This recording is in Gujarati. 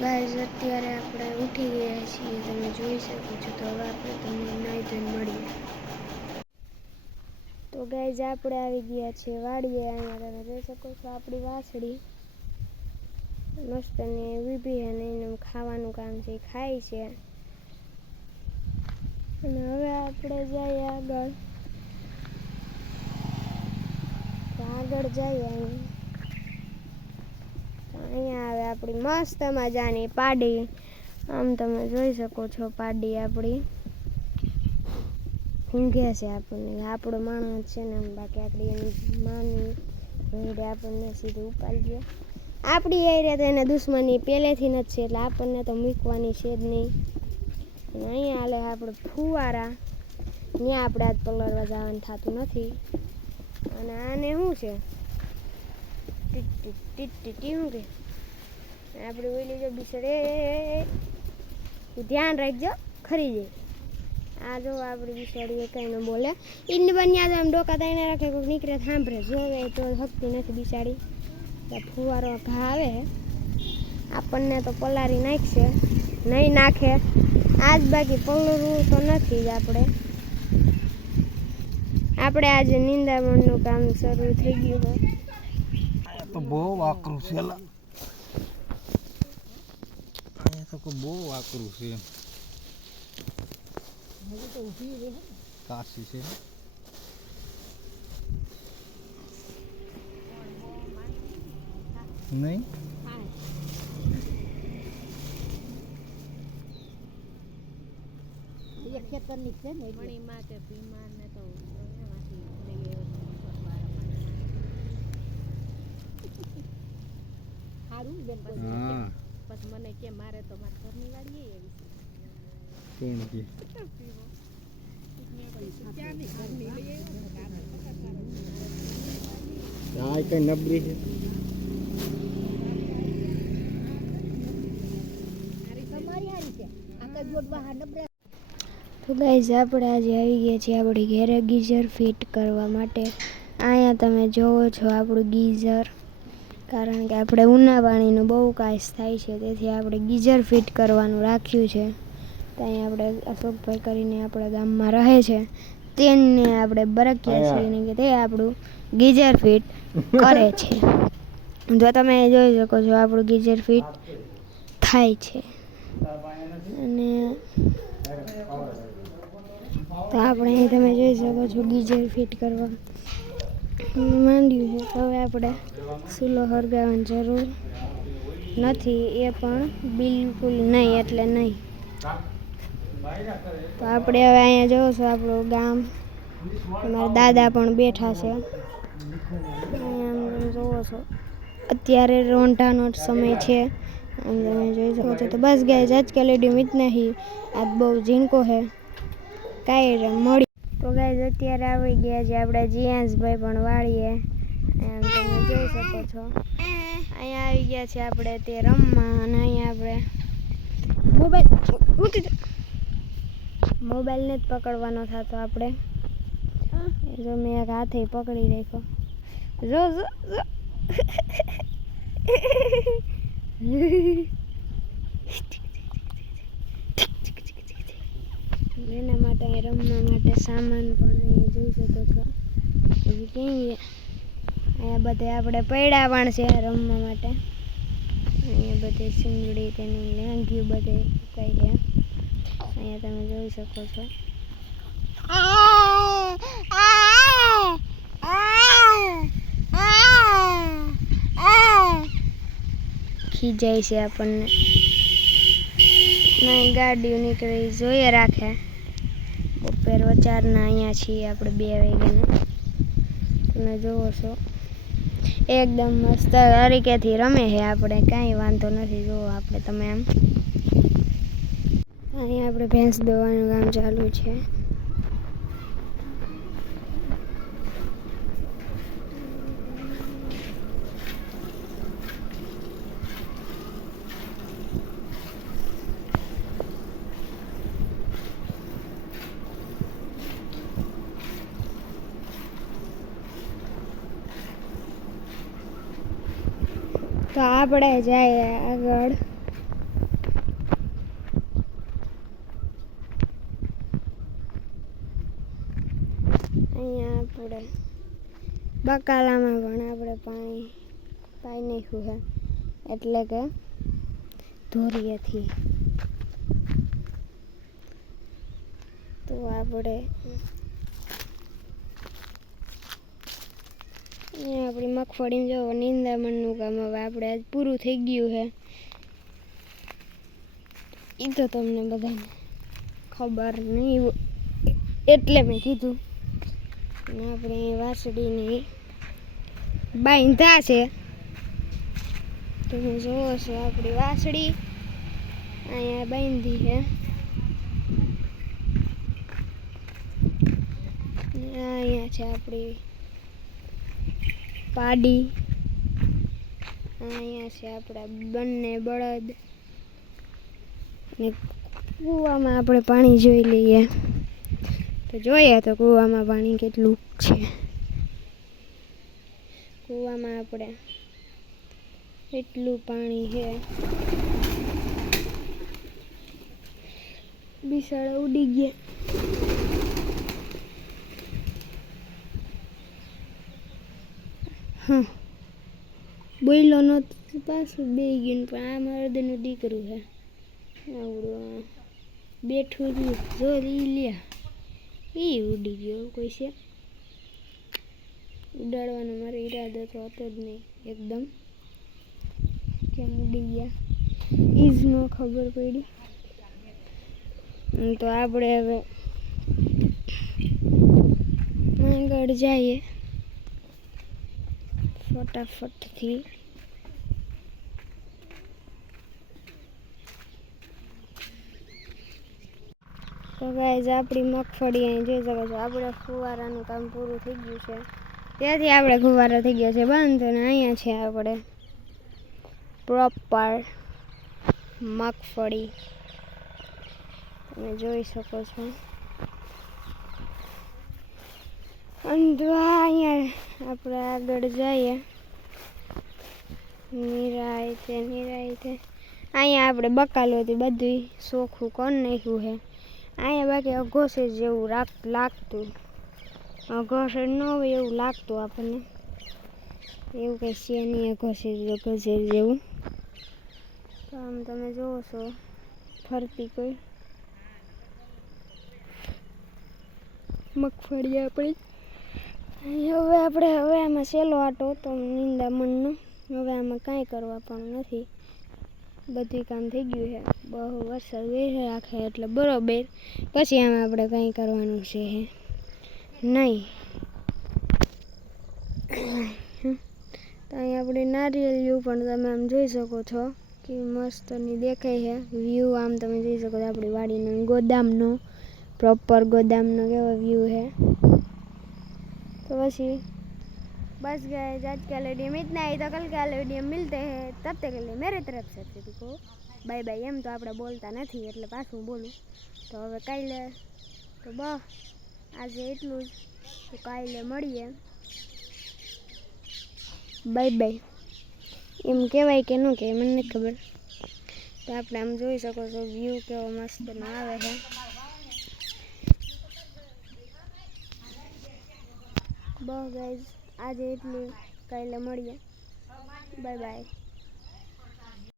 ગાઈઝ અત્યારે આપણે ઉઠી ગયા છીએ, તમે જોઈ શકો છો. તો હવે આપણે તમને નાઈ ધોઈને મળીએ. તો ગાઈઝ આપણે આવી ગયા છીએ વાડીએ. અહીંયા તમે જોઈ શકો છો આપણી વાછડી મસ્ત ને ઊભી અને એનું ખાવાનું કામ છે, ખાય છે. અને હવે આપણે જઈએ આગળ. જઈએ અહીંયા આવે આપણી મસ્ત મજાની પાડી. આમ તમે જોઈ શકો છો પાડી આપણી ઊંઘે છે. આપણો માણસ છે ને, બાકી આપણી એની માની ભેડે આપણને સીધું ઉપાડી ગયો. આપણી એરિયા તો એને દુશ્મની પહેલેથી નથી છે, એટલે આપણને તો મૂકવાની છે જ નહીં. અને અહીંયા હાલે આપણે ફુવારા, ત્યાં આપણે આજ પલળવા જવાનું થતું નથી. અને આને શું છે ટીટી શું કે આપણે ઓલી જો બિસડે ધ્યાન રાખજો ખરી જાય. આ જો આપણી બિસાડી કંઈ ન બોલે. એને બન્યા આમ ડોકા દાઈને રાખે, કોઈક નીકળે સાંભળે જોવે તો હકતી નથી બિસાડી. ફુવારો ઘા આવે આપણને તો પલારી નાખશે, નહીં નાખે આજ. બાકી પલળવું તો નથી જ આપણે આજે નિંદામણનું કામ શરૂ થઈ ગયું હોય. તો બહુ આકરું છે, અહીંયા તો બહુ આકરું છે. કાશી છે. નહીં ખેતરની છે ને મણીમાં કે ભીમાન ને તો સારું બેન. પછી મને કે મારે તો મારા ઘરની વાડી એવી કોણ કે આ કઈ નબળી છે. તો ગાઈઝ આપણે આજે આવી ગયા છીએ આપણી ઘરે ગીઝર ફિટ કરવા માટે. અહીંયા તમે જોવો છો આપણું ગીઝર, કારણ કે આપણે ઉના પાણીનું બહુ કાશ થાય છે, તેથી આપણે ગીઝર ફિટ કરવાનું રાખ્યું છે. તો અહીંયા આપણે અશોકભાઈ કરીને આપણા ગામમાં રહે છે, તેને આપણે બરક્યા છીએ કે તે આપણું ગીઝર ફિટ કરે છે. જો તમે જોઈ શકો છો આપણું ગીઝર ફિટ થાય છે. અને તો આપણે અહીં તમે જોઈ શકો છો ગીઝર ફિટ કરવા માંડ્યું છે. હવે આપણે ચૂલો સળગાવવાની જરૂર નથી, એ પણ બિલકુલ નહીં, એટલે નહીં. તો આપણે હવે અહીંયા જોવો છો આપણું ગામ, અમારા દાદા પણ બેઠા છે. અહીંયા જોવો છો અત્યારે રોંઢાનો સમય છે, આમ તમે જોઈ શકો છો. તો બસ ગાઈઝ આજ કે લેડી ઇतना ही, આજ બહુ ઝીણકો હે કાંઈ મળી. તો ગાઈઝ અત્યારે આવી ગયા છે આપણે જીયાંશભાઈ પણ વાળીએ, એમ તમે જોઈ શકો છો. અહીંયા આવી ગયા છે આપણે તે રમવા. અને અહીંયા આપણે મોબાઈલને જ પકડવાનો થતો આપણે. જો મેં એક હાથે પકડી રાખ્યો. જો જો એના માટે રમવા માટે સામાન પણ અહીંયા જોઈ શકો છો. હજી ક્યાંય અહીંયા બધે આપણે પૈડા પણ છે રમવા માટે. અહીંયા બધે સિંગડી તેની લેંઘ્યું બધે કઈ છે, અહીંયા તમે જોઈ શકો છો. ખીજાય છે આપણને, નહીં ગાડીઓ નીકળી જોઈએ રાખે. બપોર વચારના અહીંયા છીએ આપણે 2 વાગ્યાના. તમે જોવો છો એકદમ મસ્ત તરીકેથી રમે છે આપણે, કાંઈ વાંધો નથી. જુઓ આપણે તમે આમ અહીંયા આપણે ભેંસ દોવાનું કામ ચાલુ છે. તો આપણે જઈએ આગળ. આપણે બકાલામાં પણ આપણે પાણી પાઈ નાખ્યું છે, એટલે કે ધોરિયેથી. તો આપણે અહીંયા આપણી મગફળી જો નિંદામણનું કામ હવે આપણે આજ પૂરું થઈ ગયું છે. એ તો તમને બધાને ખબર નહીં એટલે મેં કીધું. અને આપણે વાસળીની બાંધા છે. તમે જોવો છો આપણી વાસળી અહીંયા બાંધી છે. અહીંયા છે આપણી પાડી. અહીંયા છે આપણા બંને બળદ. ને કૂવામાં આપણે પાણી જોઈ લઈએ. તો જોઈએ તો કૂવામાં પાણી કેટલું છે. કૂવામાં આપણે એટલું પાણી છે. બિસાડા ઉડી ગયા. હા, બોયલો નતો પાછું બે ગયું, પણ આ મારા દનું દીકરું છે. આવડું બેઠું રહ્યું જો લે એ ઉડી ગયો. કોઈ છે ઉડાડવાનો મારો ઈરાદો તો હતો જ નહીં. એકદમ કેમ ઉડી ગયા ઈજ ન ખબર પડી. તો આપણે હવે આગળ જઈએ ફટાફટથી. તો ગાઈઝ આપણી મગફળી અહીં જોઈ શકો છો. આપણે ફુવારાનું કામ પૂરું થઈ ગયું છે, ત્યાંથી આપણે ફુવારો થઈ ગયો છે બંધ. અને અહીંયા છે આપણે પ્રોપર મગફળી, તમે જોઈ શકો છો. અને તો અહીંયા આપણે આગળ જઈએ નિરાયતે. અહીંયા આપણે બકાલોથી બધું ચોખ્ખું કરી નાખ્યું છે. અહીંયા બાકી અઘોસેર જેવું લાગતું. અઘોસેર ન હોય એવું લાગતું આપણને. એવું કંઈ છે નહીં અઘોસેર જેવું. તો આમ તમે જોવો છો ફરતી કોઈ મગફળી આપણી. હવે આમાં સહેલો આટો તો નિંદામણનો. હવે આમાં કાંઈ કરવા પણ નથી. બધું કામ થઈ ગયું છે. બહુ વરસાદ વેરે રાખે એટલે બરોબર. પછી આમાં આપણે કંઈ કરવાનું છે નહીં. તો અહીં આપણે નારિયેળિયું પણ તમે આમ જોઈ શકો છો કે મસ્તની દેખાય છે. વ્યૂ આમ તમે જોઈ શકો છો આપણી વાડીનો ગોદામનો, प्रॉपर गोदाम केवा व्यू है। तो वैसे बस गए आज का वीडियो में इतना ही। तो कल का वीडियो मिलते हैं, तब तक के लिए मेरी तरफ से सभी को बाय बाय। एम तो આપણે બોલતા નથી એટલે પાછું બોલું તો હવે કાલે તો બસ આજે એટલું જ, તો કાલે મળીએ, બાય બાય। એમ કહેવાય કે ન કહેવાય મને નથી ખબર। તો આપણે આમ જોઈ શકો છો વ્યૂ કેવો મસ્ત આવે છે। બસ ગાઈઝ આજે એટલું, કાલે મળીએ, બાય બાય।